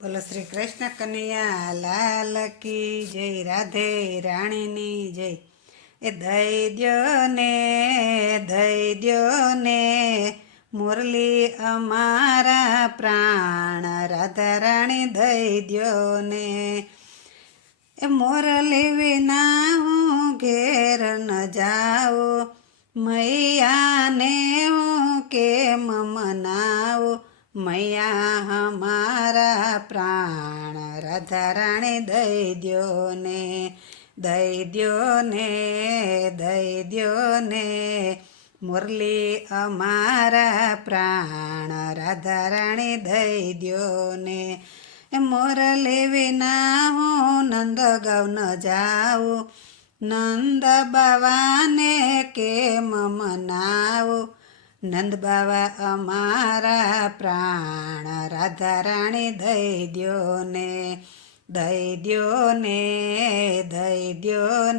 બોલો શ્રી કૃષ્ણ કનૈયા લાલ કી જય, રાધે રાણીની જય. એ દઈ દ્યો ને મુરલી અમારા પ્રાણ, રાધા રાણી દઈ દ્યો ને. એ મોરલી વિના હું ઘેર ન જાઉં, મૈયાને હું કેમ મનાવું, મૈયા હમારા પ્રાણ, રાધા રાણી દઈ દ્યો ને. દઈ દ્યો ને મુરલી અમારા પ્રાણ, રાધા રાણી દઈ દ્યો ને. મોરલી વિના હું નંદ ગાવ ન જાઉં, નંદ બાવાને કેમ મનાવું, નંદ બાવા અમારા પ્રાણ, રાધા રાણી દઈ દ્યો ને. દઈ દ્યો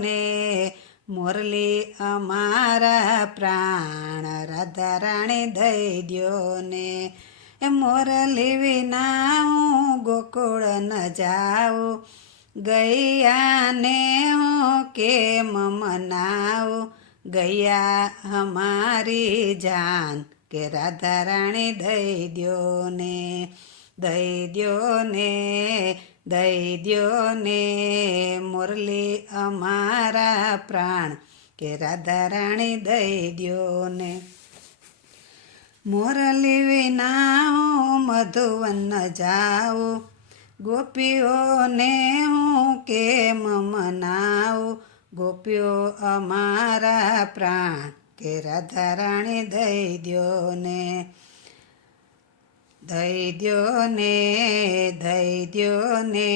ને મુરલી અમારા પ્રાણ, રાધા રાણી દઈ દ્યો ને. એ મોરલી વિના હું ગોકુળ ન જાઉં, ગૈયાને હું કેમ મનાવું, ગૈયા હમારી જાન, કે રાધા રાણી દઈ દ્યો ને. દઈ દ્યો ને મુરલી અમારા પ્રાણ, કે રાધા રાણી દઈ દ્યો ને. મોરલી વિના હું મધુવન ન જાઉં, ગોપીઓને હું કેમ મનાવું, ગોપીઓ અમારા પ્રાણ, કે રાધા રાણી દઈ દ્યો ને. દઈ દ્યો ને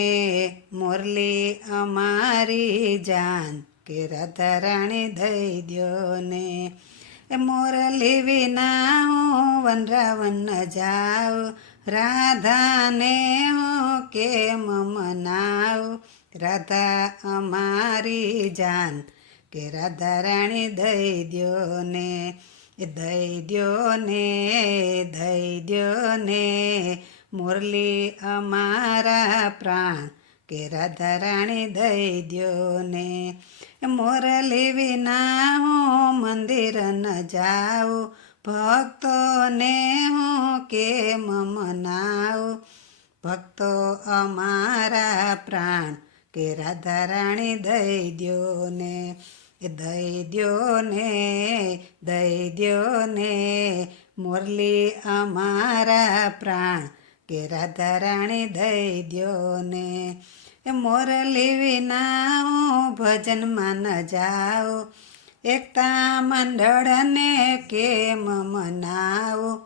મુરલી અમારી જાન, કે રાધા રાણી દઈ દ્યો ને. એ મોરલી વિના હું વનરાવન ન જાઉં, રાધાને હું કેમ મનાવું, રાધા અમારી જાન, કે રાધા રાણી દઈ દ્યો ને. એ દઈ દ્યો ને મુરલી અમારા પ્રાણ, કે રાધા રાણી દઈ દ્યો ને. મોરલી વિના હું મંદિર ન જાઉં, ભક્તોને હું કેમ મનાવું, ભક્તો અમારા પ્રાણ, કે રાધા રાણી દઈ દ્યો ને. એ દઈ દ્યો ને મુરલી અમારા પ્રાણ, કે રાધા રાણી દઈ દ્યો ને. એ મોરલી વિના હું ભજનમાં ન જાઉં, એકતા મંડળને કેમ મનાવું,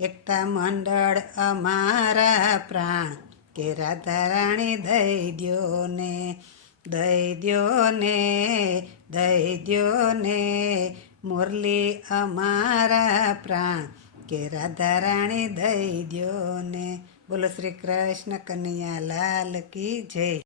એકતા મંડળ અમારા પ્રાણ, કે રાધા રાણી દઈ દ્યો ને. દઈ દ્યો ને મુરલી અમારા પ્રાણ, કે રાધા રાણી દઈ દ્યો ને. બોલો શ્રી કૃષ્ણ કનૈયા લાલ કી જય.